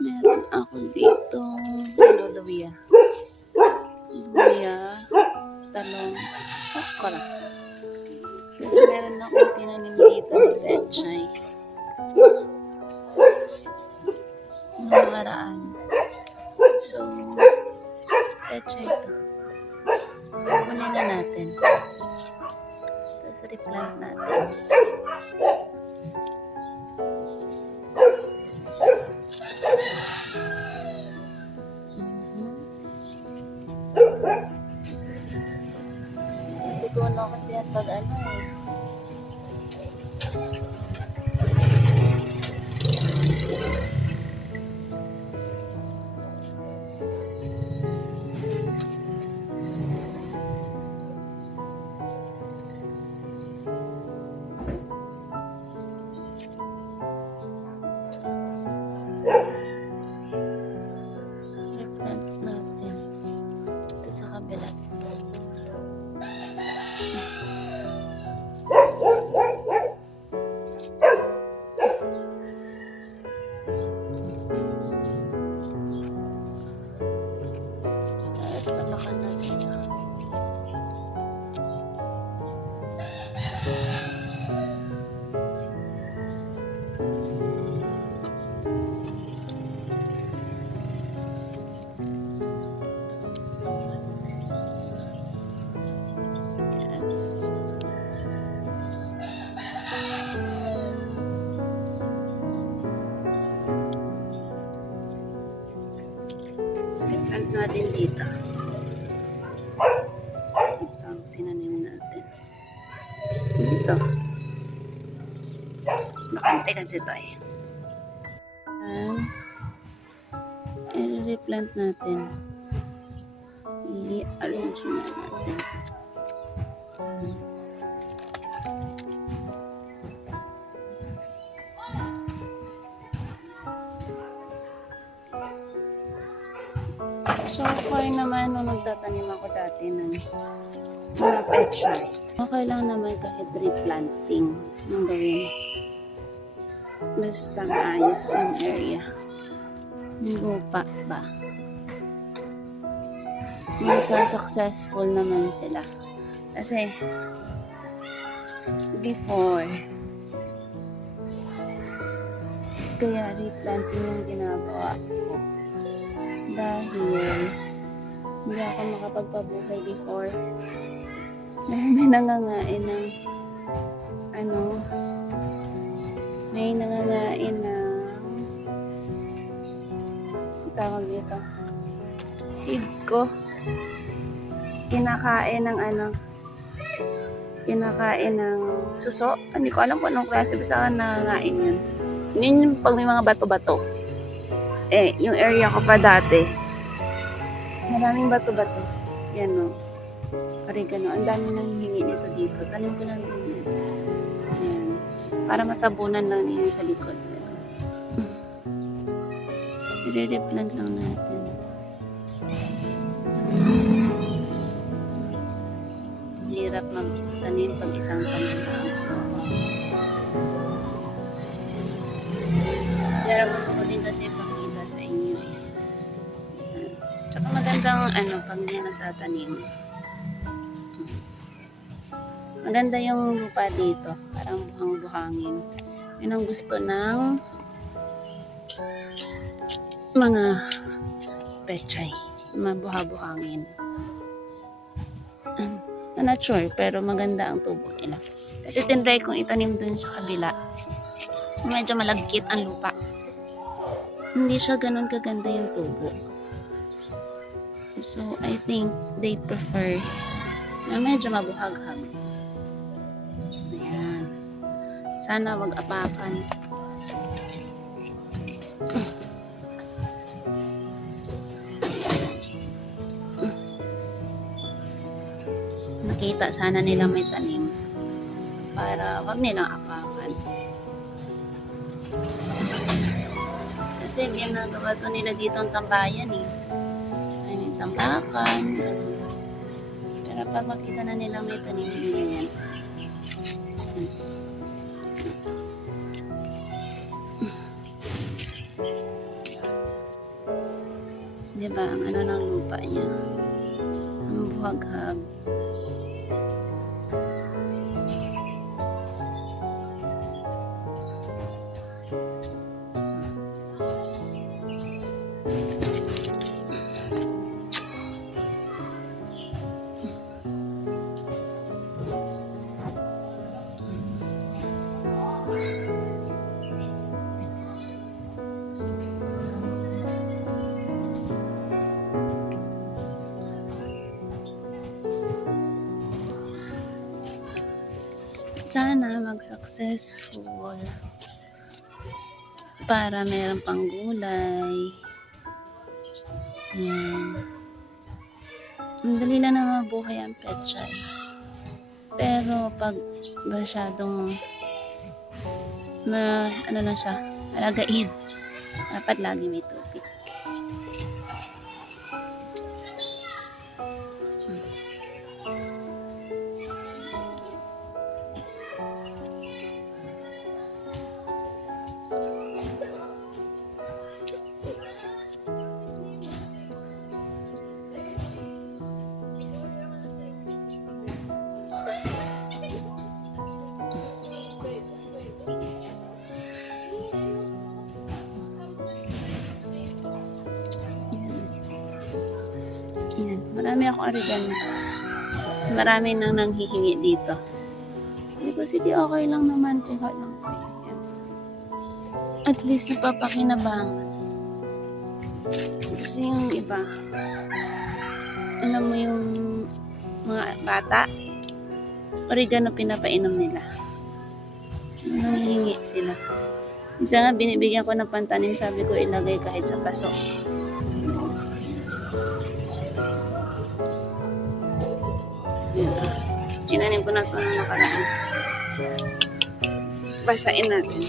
Meron ako dito luya. Luya, talong, okra. Tapos meron akong tinanim dito na pechay. Nakaraan. So, pechay ito. Kunin na natin. Tapos replant natin. Natutunan kasi yan pag ano eh. Replant natin. Ito sa kabila. Tapos tapakan natin. Replant natin dito. Ito ang tinanim natin. Dito. Bakante kasi ito eh. I-replant natin. I-arrange na natin. So far naman, nung nagtatanim ako dati ng mga pechay, okay lang naman kahit replanting ng gawin. Basta maayos yung area. Yung lupa ba? Successful naman sila. Kasi, before, kaya replanting yung ginagawa ko. Dahil, hindi ako makapagpabuhay before. Dahil may nangangain ng, may nangangain ng, tawag dito, seeds ko. Kinakain ng suso. Hindi ko alam kung anong klase, basta nangangain yun. Yun yung pag may mga bato-bato. Eh, yung area ko pa dati, maraming bato-bato. Yan o. Oregano. Ang dami nang hihingi nito dito. Tanim ko lang din yun. Yan. Para matabunan lang yun sa likod. I-replant lang natin. Hirap magtanim pag isang tanim lang. Pero gusto ko din kasi ipakita sa inyo. Tsaka magandang pag hindi nagtatanim. Maganda yung lupa dito. Parang buhang-buhangin. Yun ang gusto ng mga pechay. Mabuha-buhangin. Not sure, pero maganda ang tubo nila. Kasi tinry kong itanim dun sa kabila. Medyo malagkit ang lupa. Hindi siya ganun kaganda yung tubo. So, I think they prefer na medyo mabuhaghag. Ayan. Sana mag-apakan. Nakita sana nila may tanim para wag nilang apakan. Kasi ginagawa to nila dito ang tambayan eh. Ay, may tambakan. Pero pag makita na nila may tanim nila yan. Di ba? Ang ano ng lupa niya. Ang buhaghag. Sana mag-successful para meron pang gulay. Yan. Ang dali lang na mabuhay ang pechay. Pero pag masyadong ano na siya, alagain. Dapat lagi may tubig. Yan. Marami akong oregano. Kasi marami nang nanghihingi dito. Sabi ko, sige, okay lang naman. Kuha lang kayo. Yan. At least napapakinabangan. Kasi yung iba, alam mo yung mga bata, oregano pinapainom nila. Nanghihingi sila. Isa nga, binibigyan ko ng pantanim. Sabi ko, ilagay kahit sa paso. Tinanim ko na ito ng nakaraan. Basain natin.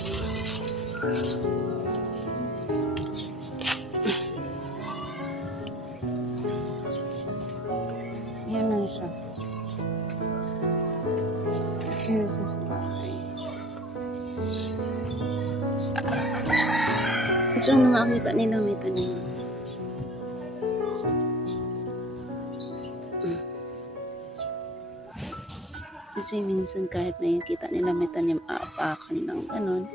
Yan lang siya. Sinasa sa bahay. At saan na makakita nilang may tanim. Kasi minsan kahit nakikita nila may tanim, aapakan ng ganon.